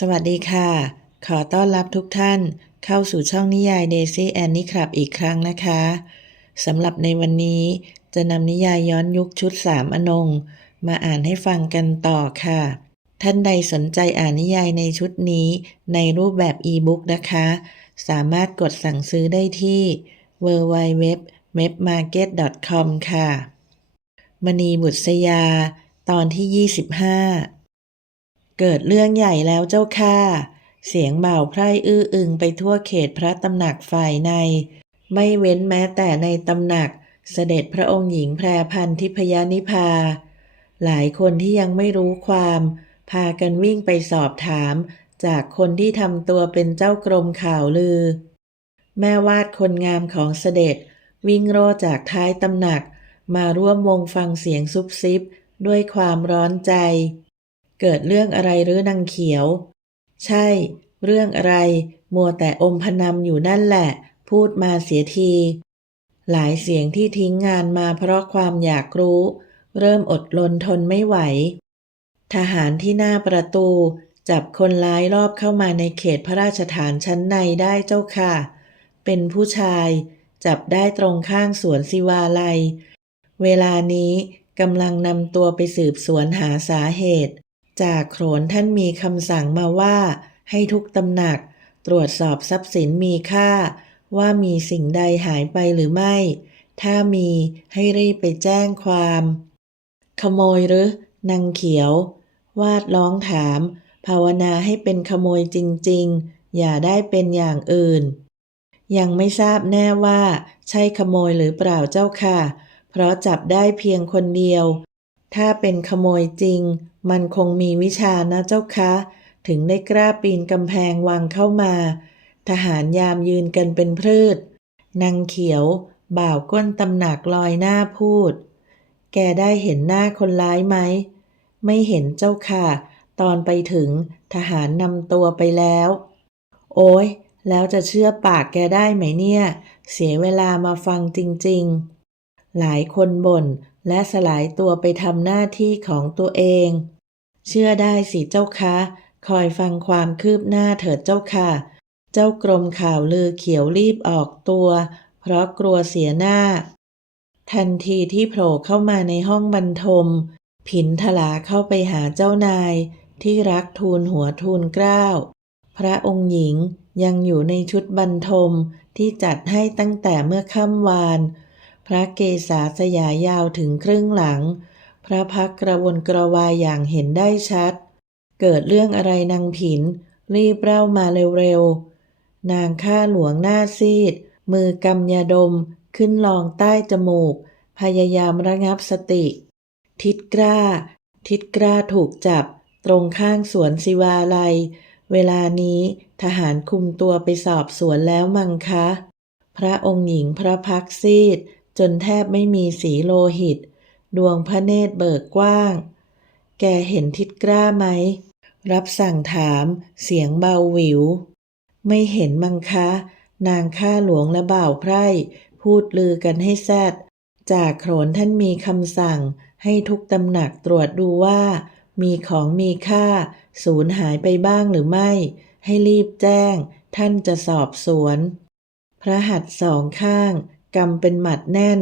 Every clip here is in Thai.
สวัสดีค่ะ ขอต้อนรับทุกท่านเข้าสู่ช่องนิยาย Daisy and นี่ครับอีกครั้งนะคะสำหรับในวันนี้จะนำนิยายย้อนยุคชุดสามอนง มาอ่านให้ฟังกันต่อค่ะ ท่านใดสนใจอ่านนิยายในชุดนี้ในรูปแบบอีบุ๊กนะคะ สามารถกดสั่งซื้อได้ที่ www.mapmarket.com ค่ะ มณีบุษยา ตอนที่ 25 เกิดเรื่องใหญ่แล้วเจ้าค่ะ เสียงเบาไพร่อื้ออึงไปทั่วเขตพระตำหนักฝ่ายใน ไม่เว้นแม้แต่ในตำหนัก เสด็จพระองค์หญิงแพรพันธ์ทิพยานิพา หลายคนที่ยังไม่รู้ความ พากันวิ่งไปสอบถาม จากคนที่ทำตัวเป็นเจ้ากรมข่าวลือ แม่วาดคนงามของเสด็จ วิ่งโร่จากท้ายตำหนัก มาร่วมวงฟังเสียงซุบซิบด้วยความร้อนใจ เกิดเรื่องอะไรหรือนางเขียว ใช่ เรื่องอะไร มัวแต่อมพนำอยู่นั่นแหละ พูดมาเสียที หลายเสียงที่ทิ้งงานมาเพราะความอยากรู้ เริ่มอดรนทนไม่ไหว ทหารที่หน้าประตู จับคนร้ายรอบเข้ามาในเขตพระราชฐานชั้นในได้เจ้าค่ะ เป็นผู้ชาย จับได้ตรงข้างสวนศิวาลัย เวลานี้กำลังนำตัวไปสืบสวนหาสาเหตุ จากโขนท่านมีคำสั่งมาว่า ให้ทุกตำหนัก ตรวจสอบทรัพย์สินมีค่า ว่ามีสิ่งใดหายไปหรือไม่ ถ้ามีให้รีบไปแจ้งความ ขโมยหรือนางเขียว วาดร้องถาม ภาวนาให้เป็นขโมยจริง ๆ อย่าได้เป็นอย่างอื่น ยังไม่ทราบแน่ว่า ใช่ขโมยหรือเปล่าเจ้าค่ะ เพราะจับได้เพียงคนเดียว ถ้าเป็นขโมยจริง มันคงมีวิชานะเจ้าคะ ถึงได้กล้าปีนกำแพงวังเข้ามา ทหารยามยืนกันเป็นพืชนางเขียว บ่าวก้นตำหนักลอยหน้าพูด แกได้เห็นหน้าคนร้ายไหม ไม่เห็นเจ้าค่ะ ตอนไปถึงทหารนำตัวไปแล้ว โอ้ยแล้วจะเชื่อปากแกได้ไหมเนี่ย เสียเวลามาฟังจริง ๆ หลายคนบ่นและสลายตัวไปทำหน้าที่ของตัวเอง เชื่อได้สิเจ้าคะคอยฟังความคืบหน้าเถิดเจ้าค่ะ เจ้ากรมข่าวลือเขียวรีบออกตัว เพราะกลัวเสียหน้า ทันทีที่โผล่เข้ามาในห้องบรรทม ผินทลาเข้าไปหาเจ้านาย ที่รักทูลหัวทูลเกล้า พระองค์หญิงยังอยู่ในชุดบรรทมที่จัดให้ตั้งแต่เมื่อค่ำวาน พระเกศาสยายาวถึงครึ่งหลัง พระพักกระวนกระวายอย่างเห็นได้ชัด เกิดเรื่องอะไรนางผิน รีบเล่ามาเร็วๆ นางข้าหลวงหน้าซีด มือกำยาดมขึ้นลองใต้จมูก พยายามระงับสติ ทิดกล้า ทิดกล้าถูกจับ ตรงข้างสวนศิวาลัย เวลานี้ทหารคุมตัวไปสอบสวนแล้วมังคะ พระองค์หญิงพระพักซีด จนแทบไม่มีสีโลหิต ดวงพระเนตรเบิกกว้าง แกเห็นทิดกล้าไหม รับสั่งถามเสียงเบาหวิว ไม่เห็นมังคะ นางข้าหลวงและบ่าวไพร่ พูดลือกันให้แซดจากโขนท่านมีคำสั่ง ให้ทุกตำหนักตรวจดูว่า มีของมีค่า สูญหายไปบ้างหรือไม่ ให้รีบแจ้ง ท่านจะสอบสวน พระหัตถ์สองข้างกำเป็นหมัดแน่น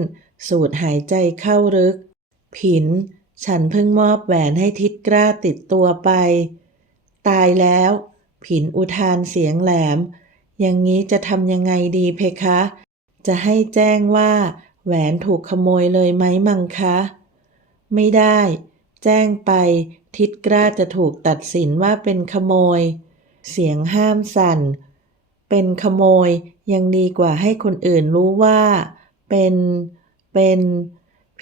สูดหายใจเข้าลึก ผิน ฉันเพิ่งมอบแหวนให้ทิดกล้าติดตัวไป ตายแล้ว ผินอุทานเสียงแหลม อย่างนี้จะทำยังไงดีเพคะ จะให้แจ้งว่า แหวนถูกขโมยเลยไหมมังคะ ไม่ได้ แจ้งไปทิดกล้าจะถูกตัดสินว่าเป็นขโมย เสียงห้ามสั่น เป็นขโมยยังดีกว่าให้คนอื่นรู้ว่า เป็น เป็น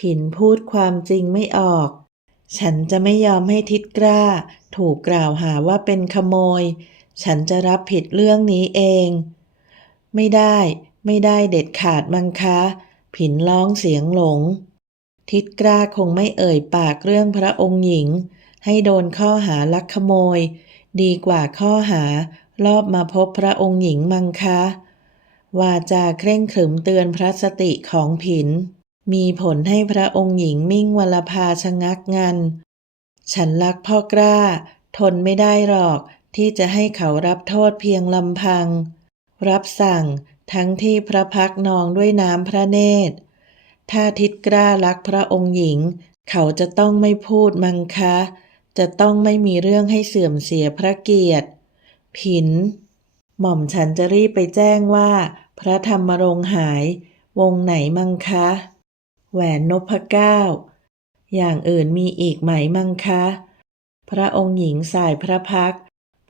ผินพูดความจริงไม่ออก ฉันจะไม่ยอมให้ทิดกล้า ถูกกล่าวหาว่าเป็นขโมย ฉันจะรับผิดเรื่องนี้เอง ไม่ได้ ไม่ได้เด็ดขาดมังคะ ผินร้องเสียงหลง ทิดกล้าคงไม่เอ่ยปากเรื่องพระองค์หญิง ให้โดนข้อหาลักขโมย ดีกว่าข้อหารอบมาพบพระองค์หญิงมังคะ วาจาเคร่งขรึมเตือนพระสติของผิน มีผลให้พระองค์หญิงมิ่งวลภาชะงักงัน ฉันรักพ่อกล้า ทนไม่ได้หรอกที่จะให้เขารับโทษเพียงลำพัง รับสั่งทั้งที่พระพักนองด้วยน้ำพระเนตร ถ้าทิดกล้ารักพระองค์หญิง เขาจะต้องไม่พูดมังคะ จะต้องไม่มีเรื่องให้เสื่อมเสียพระเกียรติ ผิน หม่อมฉันจะรีบไปแจ้งว่า พระธรรมรงหาย วงไหนมังคะ แหวนนพเก้า อย่างอื่นมีอีกไหมมังคะ พระองค์หญิงสายพระพัก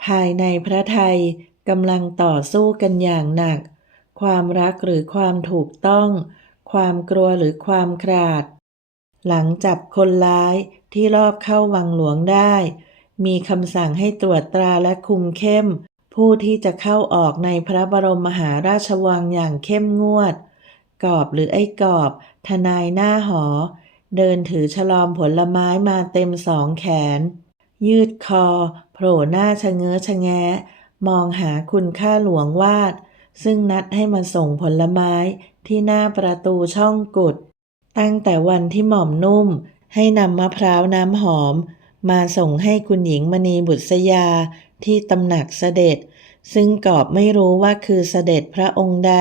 ภายในพระไทยกำลังต่อสู้กันอย่างหนัก ความรักหรือความถูกต้อง ความกลัวหรือความคราด หลังจับคนร้ายที่รอบเข้าวังหลวงได้ มีคำสั่งให้ตรวจตราและคุมเข้ม ผู้ที่จะเข้าออกในพระบรมมหาราชวังอย่างเข้มงวด กอบหรือไอ้กอบ ทนายหน้าหอ เดินถือฉลอมผลไม้มาเต็มสองแขน ยืดคอ โผล่หน้าชะเง้อชะแงะ มองหาคุณค่าหลวงวาด ซึ่งนัดให้มาส่งผลไม้ที่หน้าประตูช่องกุด ตั้งแต่วันที่หม่อมนุ่ม ให้นำมะพร้าวน้ำหอม มาส่งให้คุณหญิงมณีบุษยาที่ตำหนักเสด็จ ซึ่งกอบไม่รู้ว่าคือเสด็จพระองค์ใด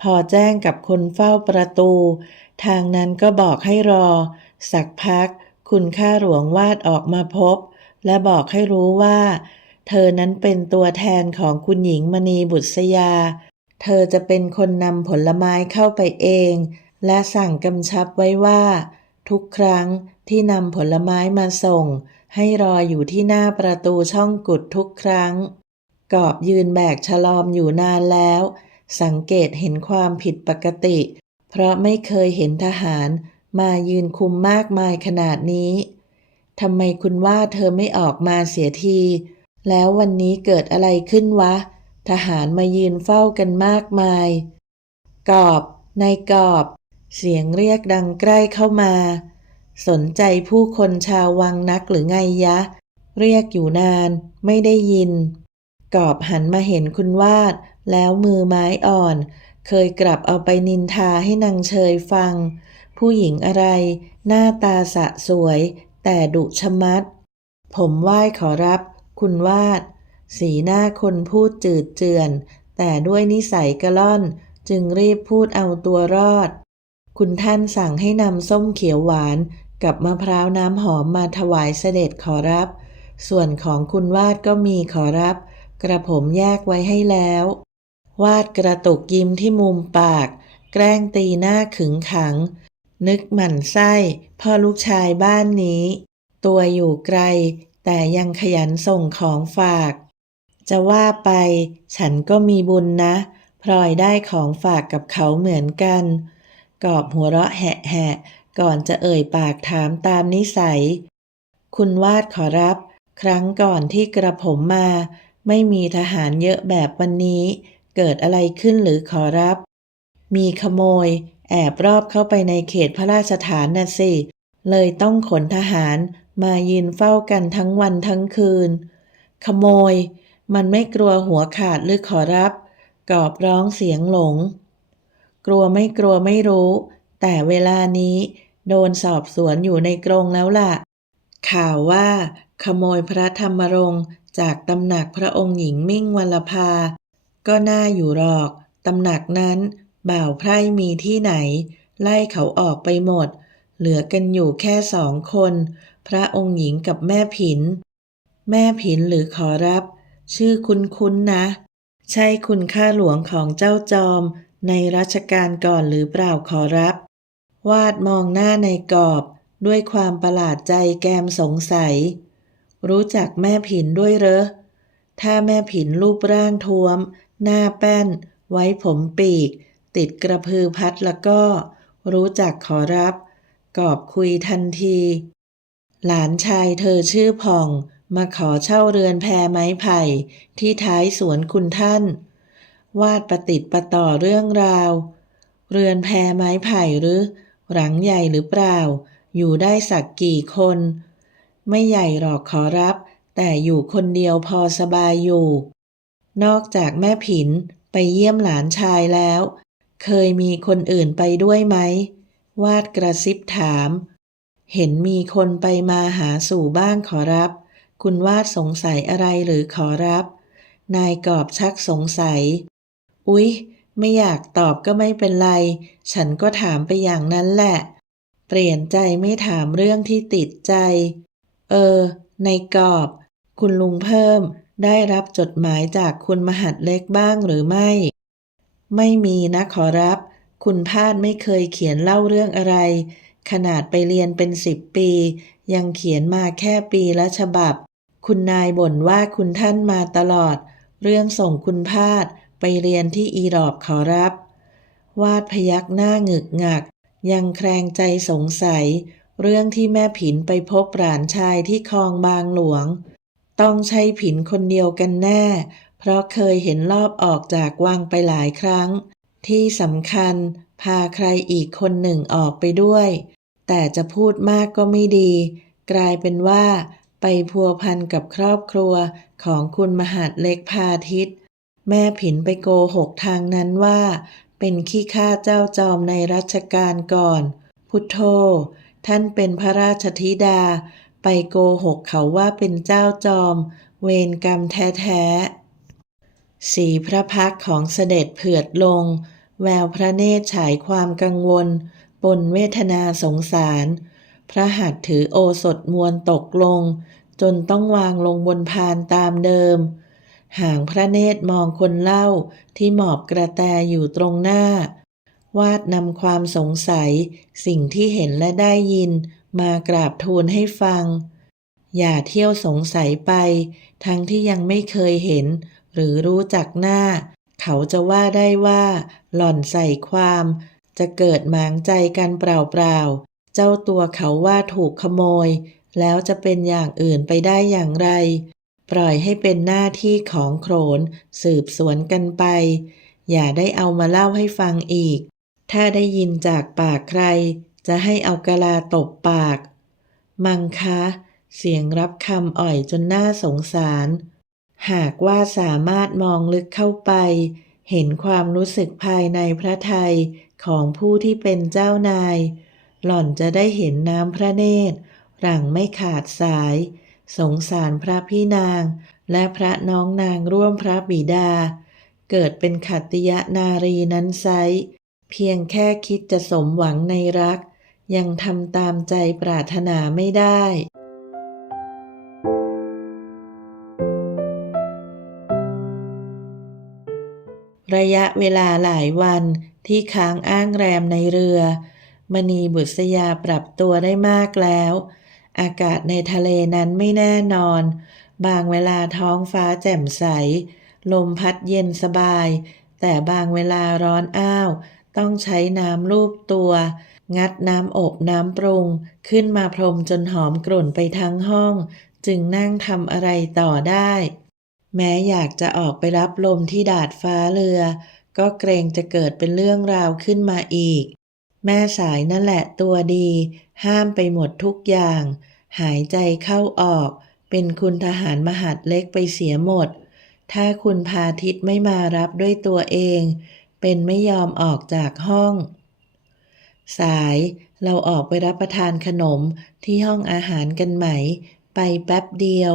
พอแจ้งกับคนเฝ้าประตู ทางนั้นก็บอกให้รอ สักพัก คุณข้าหลวงวาดออกมาพบ และบอกให้รู้ว่า เธอนั้นเป็นตัวแทนของคุณหญิงมณีบุษยา เธอจะเป็นคนนำผลไม้เข้าไปเอง และสั่งกำชับไว้ว่า ทุกครั้งที่นำผลไม้มาส่ง ให้รออยู่ที่หน้าประตูช่องกุดทุกครั้ง กอบยืนแบกฉลอมอยู่นานแล้ว สังเกตเห็นความผิดปกติ เพราะไม่เคยเห็นทหารมายืนคุมมากมายขนาดนี้ทำไมคุณว่าเธอไม่ออกมาเสียที แล้ววันนี้เกิดอะไรขึ้นวะ ทหารมายืนเฝ้ากันมากมาย กอบนายกอบ เสียงเรียกดังใกล้เข้ามา สนใจผู้คนชาววังนักหรือไงยะ เรียกอยู่นาน ไม่ได้ยิน กอบหันมาเห็นคุณวาด แล้วมือไม้อ่อน เคยกลับเอาไปนินทาให้นางเชยฟัง ผู้หญิงอะไร หน้าตาสะสวย แต่ดุชะมัด ผมไหว้ขอรับ คุณวาด สีหน้าคนพูดจืดเจือน แต่ด้วยนิสัยกระล่อน จึงรีบพูดเอาตัวรอด คุณท่านสั่งให้นำส้มเขียวหวานกับมะพร้าวน้ำหอมมาถวายเสด็จขอรับ ส่วนของคุณวาดก็มีขอรับ กระผมแยกไว้ให้แล้ว วาดกระตุกยิ้มที่มุมปาก แกล้งตีหน้าขึงขัง นึกหมั่นไส้พ่อลูกชายบ้านนี้ ตัวอยู่ไกล แต่ยังขยันส่งของฝาก จะว่าไป ฉันก็มีบุญนะพลอยได้ของฝากกับเขาเหมือนกัน กอบหัวเราะแหะๆก่อนจะเอ่ยปากถามตามนิสัย คุณวาดขอรับ ครั้งก่อนที่กระผมมา ไม่มีทหารเยอะแบบวันนี้ เกิดอะไรขึ้นหรือขอรับ มีขโมย แอบรอบเข้าไปในเขตพระราชฐานน่ะสิ เลยต้องขนทหารมายืนเฝ้ากันทั้งวันทั้งคืน ขโมย มันไม่กลัวหัวขาดหรือขอรับ กอบร้องเสียงหลง กลัวไม่กลัวไม่รู้ แต่เวลานี้โดนสอบสวนอยู่ในกรงแล้วล่ะ ข่าวว่า ขโมยพระธรรมรงค์จากตำหนักพระองค์หญิงมิ่งวัลภา ก็น่าอยู่หรอก ตำหนักนั้น บ่าวไพร่มีที่ไหน ไล่เขาออกไปหมด เหลือกันอยู่แค่สองคน พระองค์หญิงกับแม่ผิน แม่ผินหรือขอรับ ชื่อคุ้นๆนะ ใช่คุณข้าหลวงของเจ้าจอม ในรัชกาลก่อนหรือเปล่าขอรับ วาดมองหน้าในกรอบ ด้วยความประหลาดใจแกมสงสัย รู้จักแม่ผินด้วยเหรอถ้าแม่ผินรูปร่างท้วม หน้าแป้น ไว้ผมปีก ติดกระพือพัดแล้วก็ รู้จักขอรับ กอบคุยทันที หลานชายเธอชื่อผ่อง มาขอเช่าเรือนแพไม้ไผ่ ที่ท้ายสวนคุณท่าน วาดประติดประต่อเรื่องราว เรือนแพไม้ไผ่หรือ หลังใหญ่หรือเปล่า อยู่ได้สักกี่คน ไม่ใหญ่หรอกขอรับ แต่อยู่คนเดียวพอสบายอยู่ นอกจากแม่ผินไปเยี่ยมหลานชายแล้ว เคยมีคนอื่นไปด้วยไหม วาดกระซิบถาม เห็นมีคนไปมาหาสู่บ้างขอรับ คุณวาดสงสัยอะไรหรือขอรับ นายกอบชักสงสัย อุ๊ย ไม่อยากตอบก็ไม่เป็นไร ฉันก็ถามไปอย่างนั้นแหละ เปลี่ยนใจไม่ถามเรื่องที่ติดใจ เออในกอบ คุณลุงเพิ่ม ได้รับจดหมายจากคุณมหัดเล็กบ้างหรือไม่ ไม่มีนะขอรับ คุณพาดไม่เคยเขียนเล่าเรื่องอะไร ขนาดไปเรียนเป็นสิบปี ยังเขียนมาแค่ปีละฉบับ คุณนายบ่นว่าคุณท่านมาตลอด เรื่องส่งคุณพาดไปเรียนที่อีรอบขอรับ วาดพยักหน้าหงึกหงัก ยังแคลงใจสงสัย เรื่องที่แม่ผินไปพบหลานชายที่คลองบางหลวง ต้องใช่ผินคนเดียวกันแน่ เพราะเคยเห็นรอบออกจากวังไปหลายครั้ง ที่สำคัญพาใครอีกคนหนึ่งออกไปด้วย แต่จะพูดมากก็ไม่ดี กลายเป็นว่า ไปพัวพันกับครอบครัวของคุณมหาดเล็กพาทิตย์แม่ผินไปโกหกทางนั้นว่า เป็นขี้ข้าเจ้าจอมในรัชกาลก่อน พุทโธ ท่านเป็นพระราชธิดา ไปโกหกเขาว่าเป็นเจ้าจอม เวรกรรมแท้ๆ สีพระพักของเสด็จเผือดลง แววพระเนตรฉายความกังวล ปนเวทนาสงสาร พระหัตถ์ถือโอสถมวลตกลง จนต้องวางลงบนพานตามเดิม ห่างพระเนตรมองคนเล่าที่หมอบกระแตอยู่ตรงหน้า วาดนำความสงสัย สิ่งที่เห็นและได้ยิน มากราบทูลให้ฟัง อย่าเที่ยวสงสัยไป ทั้งที่ยังไม่เคยเห็น หรือรู้จักหน้า เขาจะว่าได้ว่า หล่อนใส่ความ จะเกิดหมางใจกันเปล่าๆ เจ้าตัวเขาว่าถูกขโมย แล้วจะเป็นอย่างอื่นไปได้อย่างไร ปล่อยให้เป็นหน้าที่ของโขนสืบสวนกันไป อย่าได้เอามาเล่าให้ฟังอีกถ้าได้ยินจากปากใคร จะให้เอากะลาตบปาก มังคะ เสียงรับคำอ่อยจนน่าสงสาร หากว่าสามารถมองลึกเข้าไป เห็นความรู้สึกภายในพระทัยของผู้ที่เป็นเจ้านาย หล่อนจะได้เห็นน้ำพระเนตร หลังไม่ขาดสาย สงสารพระพี่นาง และพระน้องนางร่วมพระบิดา เกิดเป็นขัตติยนารีนั้นไซเพียงแค่คิดจะสมหวังในรัก ยังทำตามใจปรารถนาไม่ได้ ระยะเวลาหลายวันที่ค้างอ้างแรมในเรือ มณีบุษยาปรับตัวได้มากแล้ว อากาศในทะเลนั้นไม่แน่นอน บางเวลาท้องฟ้าแจ่มใส ลมพัดเย็นสบาย แต่บางเวลาร้อนอ้าว ต้องใช้น้ำลูบตัว งัดน้ำอบน้ำปรุง ขึ้นมาพรมจนหอมกลุ่นไปทั้งห้อง จึงนั่งทำอะไรต่อได้ แม้อยากจะออกไปรับลมที่ดาดฟ้าเรือ ก็เกรงจะเกิดเป็นเรื่องราวขึ้นมาอีก แม่สายนั่นแหละตัวดี ห้ามไปหมดทุกอย่าง หายใจเข้าออก เป็นคุณทหารมหัดเล็กไปเสียหมด ถ้าคุณพาทิตไม่มารับด้วยตัวเอง เป็นไม่ยอมออกจากห้อง สายเราออกไปรับประทานขนมที่ห้องอาหารกันไหม ไปแป๊บเดียว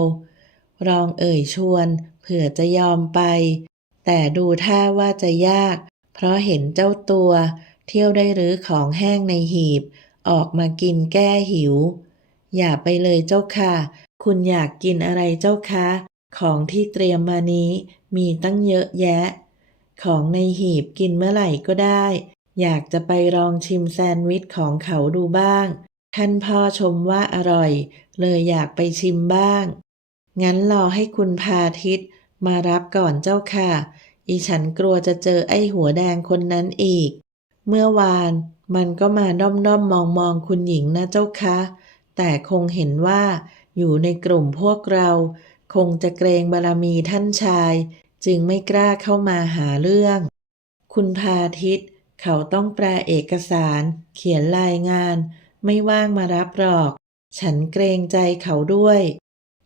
รองเอ่ยชวน เผื่อจะยอมไป แต่ดูท่าว่าจะยาก เพราะเห็นเจ้าตัว เที่ยวได้รื้อของแห้งในหีบ ออกมากินแก้หิว อย่าไปเลยเจ้าค่ะ คุณอยากกินอะไรเจ้าคะ ของที่เตรียมมานี้มีตั้งเยอะแยะ ของในหีบกินเมื่อไหร่ก็ได้ อยากจะไปลองชิมแซนด์วิชของเขาดูบ้าง ท่านพ่อชมว่าอร่อย เลยอยากไปชิมบ้าง งั้นรอให้คุณพาทิตมารับก่อนเจ้าค่ะ อีฉันกลัวจะเจอไอ้หัวแดงคนนั้นอีก เมื่อวานมันก็มาด้อมด้อมมองมองๆคุณหญิงนะเจ้าคะแต่คงเห็นว่าอยู่ในกลุ่มพวกเรา คงจะเกรงบารมีท่านชาย จึงไม่กล้าเข้ามาหาเรื่อง คุณพาทิตย์ เขาต้องแปลเอกสาร เขียนรายงาน ไม่ว่างมารับหรอก ฉันเกรงใจเขาด้วย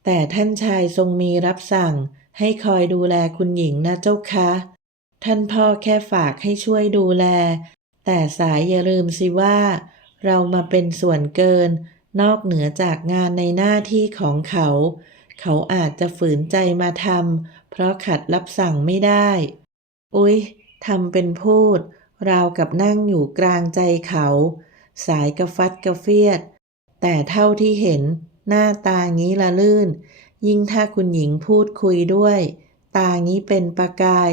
แต่ท่านชายทรงมีรับสั่ง ให้คอยดูแลคุณหญิงนะเจ้าคะ ท่านพ่อแค่ฝากให้ช่วยดูแล แต่สายอย่าลืมสิว่า เรามาเป็นส่วนเกิน นอกเหนือจากงานในหน้าที่ของเขา เขาอาจจะฝืนใจมาทำเพราะขัดรับสั่งไม่ได้ อุ๊ยทำเป็นพูด ราวกับนั่งอยู่กลางใจเขา สายกระฟัดกระเฟียด แต่เท่าที่เห็นหน้าตางี้ละลื่น ยิ่งถ้าคุณหญิงพูดคุยด้วย ตางี้เป็นประกาย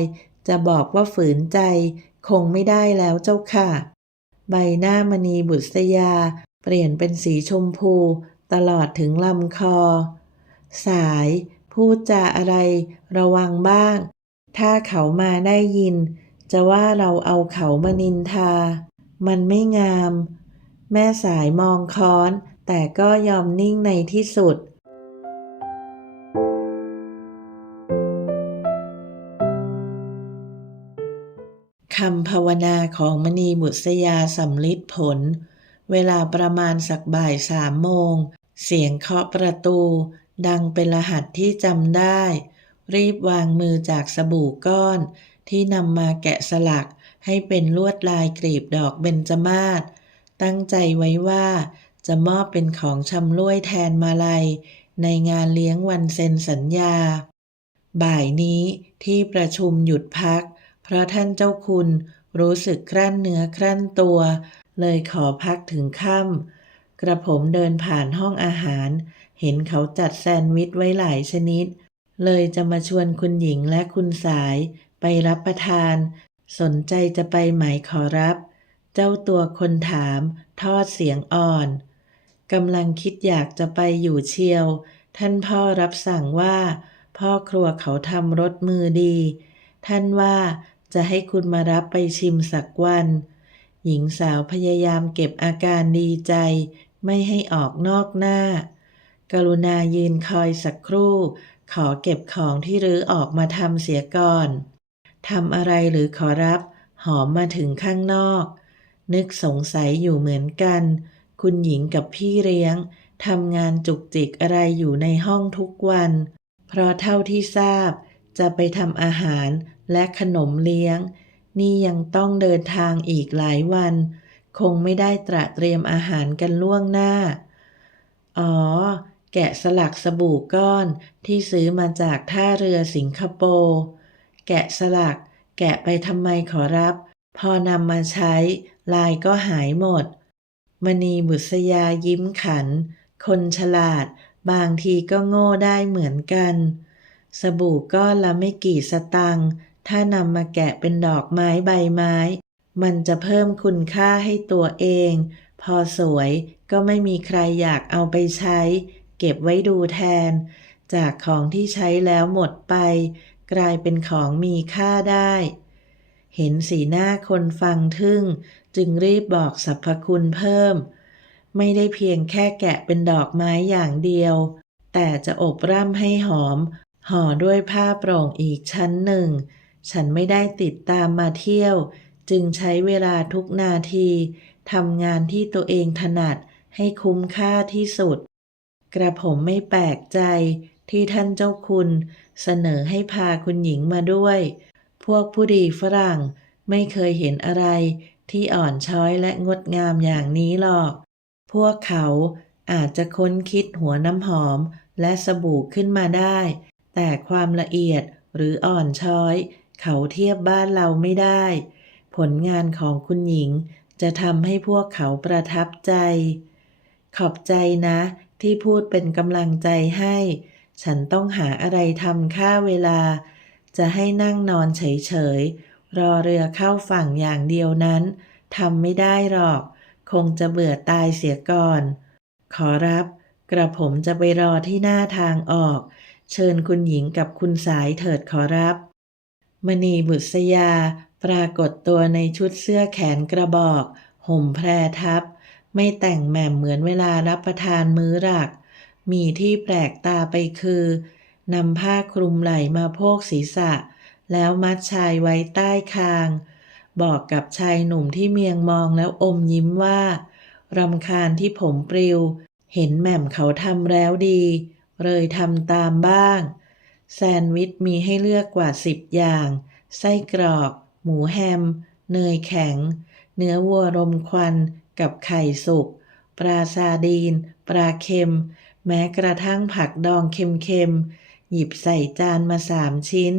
จะบอกว่าฝืนใจ คงไม่ได้แล้วเจ้าค่ะ ใบหน้ามณีบุษยา เปลี่ยนเป็นสีชมพู ตลอดถึงลำคอ สาย พูดจาอะไร ระวังบ้าง ถ้าเขามาได้ยิน จะว่าเราเอาเขามานินทา มันไม่งาม แม่สายมองค้อน แต่ก็ยอมนิ่งในที่สุด คำภาวนาของมณีบุษยาสำลิดผล เวลาประมาณสักบ่ายสามโมง เสียงเคาะประตู ดังเป็นรหัสที่จำได้ รีบวางมือจากสบู่ก้อน ที่นำมาแกะสลักให้เป็นลวดลายกลีบดอกเบญจมาศ ตั้งใจไว้ว่าจะมอบเป็นของชำร่วยแทนมาลัย ในงานเลี้ยงวันเซ็นสัญญา บ่ายนี้ที่ประชุมหยุดพัก เพราะท่านเจ้าคุณรู้สึกครั่นเนื้อครั่นตัว เลยขอพักถึงค่ำกระผมเดินผ่านห้องอาหาร เห็นเขาจัดแซนด์วิชไว้หลายชนิด เลยจะมาชวนคุณหญิงและคุณสาย ไปรับประทาน สนใจจะไปไหมขอรับ เจ้าตัวคนถาม ทอดเสียงอ่อนกำลังคิดอยากจะไปอยู่เชียว ท่านพ่อรับสั่งว่า พ่อครัวเขาทำรสมือดี ท่านว่าจะให้คุณมารับไปชิมสักวัน หญิงสาวพยายามเก็บอาการดีใจ ไม่ให้ออกนอกหน้า กรุณายืนคอยสักครู่ ขอเก็บของที่รื้อออกมาทำเสียก่อน ทำอะไรหรือขอรับ หอมมาถึงข้างนอก นึกสงสัยอยู่เหมือนกัน คุณหญิงกับพี่เลี้ยงทำงานจุกจิกอะไรอยู่ในห้องทุกวัน เพราะเท่าที่ทราบ จะไปทำอาหารและขนมเลี้ยง นี่ยังต้องเดินทางอีกหลายวัน คงไม่ได้ตระเตรียมอาหารกันล่วงหน้า อ๋อ แกะสลักสบู่ก้อนที่ซื้อมาจากท่าเรือสิงคโปร์ แกะสลัก แกะไปทำไมขอรับ พอนำมาใช้ ลายก็หายหมด มณีบุษยายิ้มขัน คนฉลาด บางทีก็โง่ได้เหมือนกัน สบู่ก้อนละไม่กี่สตังค์ถ้านำมาแกะเป็นดอกไม้ใบไม้ มันจะเพิ่มคุณค่าให้ตัวเอง พอสวยก็ไม่มีใครอยากเอาไปใช้ เก็บไว้ดูแทน จากของที่ใช้แล้วหมดไป กลายเป็นของมีค่าได้ เห็นสีหน้าคนฟังทึ่ง จึงรีบบอกสรรพคุณเพิ่ม ไม่ได้เพียงแค่แกะเป็นดอกไม้อย่างเดียว แต่จะอบร่ำให้หอม ห่อด้วยผ้าโปร่งอีกชั้นหนึ่ง ฉันไม่ได้ติดตามมาเที่ยว จึงใช้เวลาทุกนาทีทำงานที่ตัวเองถนัดให้คุ้มค่าที่สุด กระผมไม่แปลกใจที่ท่านเจ้าคุณ เสนอให้พาคุณหญิงมาด้วย พวกผู้ดีฝรั่งไม่เคยเห็นอะไรที่อ่อนช้อยและงดงามอย่างนี้หรอก พวกเขาอาจจะค้นคิดหัวน้ำหอมและสบู่ขึ้นมาได้ แต่ความละเอียดหรืออ่อนช้อย เขาเทียบบ้านเราไม่ได้ ผลงานของคุณหญิงจะทำให้พวกเขาประทับใจ ขอบใจนะที่พูดเป็นกำลังใจให้ ฉันต้องหาอะไรทำค่าเวลา จะให้นั่งนอนเฉยๆ รอเรือเข้าฝั่งอย่างเดียวนั้นทำไม่ได้หรอก คงจะเบื่อตายเสียก่อน ขอรับ กระผมจะไปรอที่หน้าทางออก เชิญคุณหญิงกับคุณสายเถิดขอรับ มณีบุษยา ปรากฏตัวในชุดเสื้อแขนกระบอก ห่มแพรทับ ไม่แต่งแหม่มเหมือนเวลารับประทานมื้อหลัก มีที่แปลกตาไปคือนำผ้าคลุมไหล่มาโพกศีรษะ แล้วมัดชายไว้ใต้คาง บอกกับชายหนุ่มที่เมียงมองแล้วอมยิ้มว่ารำคาญที่ผมปลิว เห็นแหม่มเขาทำแล้วดี เลยทำตามบ้าง แซนด์วิชมีให้เลือกกว่าสิบอย่าง ไส้กรอก หมูแฮม เนยแข็ง เนื้อวัวรมควันกับไข่สุก ปลาซาดีน ปลาเค็ม แม้กระทั่งผักดองเค็มๆ หยิบใส่จานมาสามชิ้น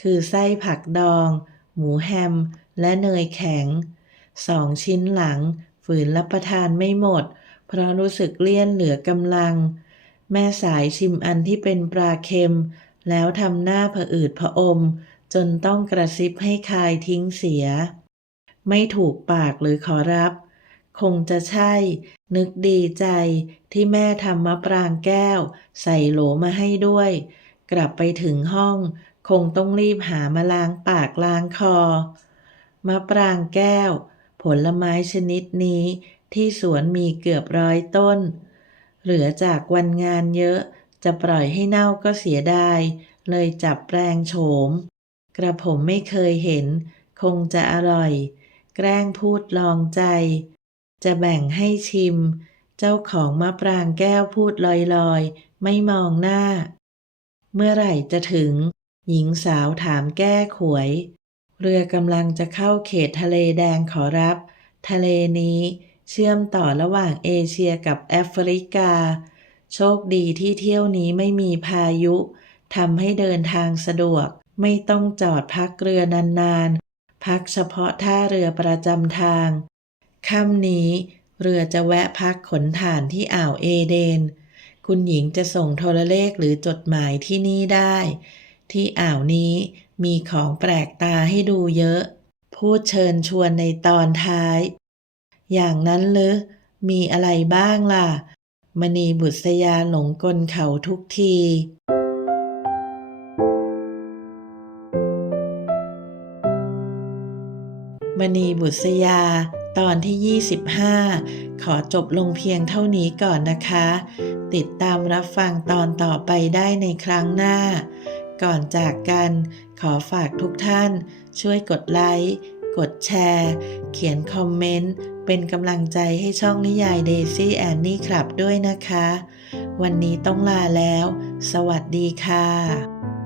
คือไส้ผักดอง หมูแฮม และเนยแข็ง สองชิ้นหลัง ฝืนรับประทานไม่หมด เพราะรู้สึกเลี่ยนเหลือกำลัง แม่สายชิมอันที่เป็นปลาเค็ม แล้วทำหน้าผะอืดผะอม จนต้องกระซิบให้คายทิ้งเสีย ไม่ถูกปากหรือขอรับ คงจะใช่ นึกดีใจที่แม่ทำมะปรางแก้ว ใส่โหลมาให้ด้วย กลับไปถึงห้อง คงต้องรีบหามาล้างปากล้างคอ มะปรางแก้ว ผลไม้ชนิดนี้ที่สวนมีเกือบร้อยต้น เหลือจากวันงานเยอะจะปล่อยให้เน่าก็เสียดาย เลยจับแปลงโฉม กระผมไม่เคยเห็น คงจะอร่อย แกล้งพูดลองใจ จะแบ่งให้ชิม เจ้าของมะปรางแก้วพูดลอยๆ ไม่มองหน้า เมื่อไหร่จะถึง หญิงสาวถามแก้ขวย เรือกำลังจะเข้าเขตทะเลแดงขอรับ ทะเลนี้เชื่อมต่อระหว่างเอเชียกับแอฟริกา โชคดีที่เที่ยวนี้ไม่มีพายุทำให้เดินทางสะดวก ไม่ต้องจอดพักเรือนานๆ พักเฉพาะท่าเรือประจำทาง ค่ำนี้เรือจะแวะพักขนถ่านที่อ่าวเอเดน คุณหญิงจะส่งโทรเลขหรือจดหมายที่นี่ได้ ที่อ่าวนี้มีของแปลกตาให้ดูเยอะ พูดเชิญชวนในตอนท้าย อย่างนั้นหรือมีอะไรบ้างล่ะ มณีบุษยาหลงกลเขาทุกทีมณีบุษยา ตอนที่ 25 ขอจบลงเพียงเท่านี้ก่อนนะคะ ติดตามรับฟังตอนต่อไปได้ในครั้งหน้า ก่อนจากกันขอฝากทุกท่าน ช่วยกดไลค์ กดแชร์ เขียนคอมเมนต์ เป็นกำลังใจให้ช่องนิยาย Daisy a n n นี่ครับด้วยนะคะ วันนี้ต้องลาแล้ว สวัสดีค่ะ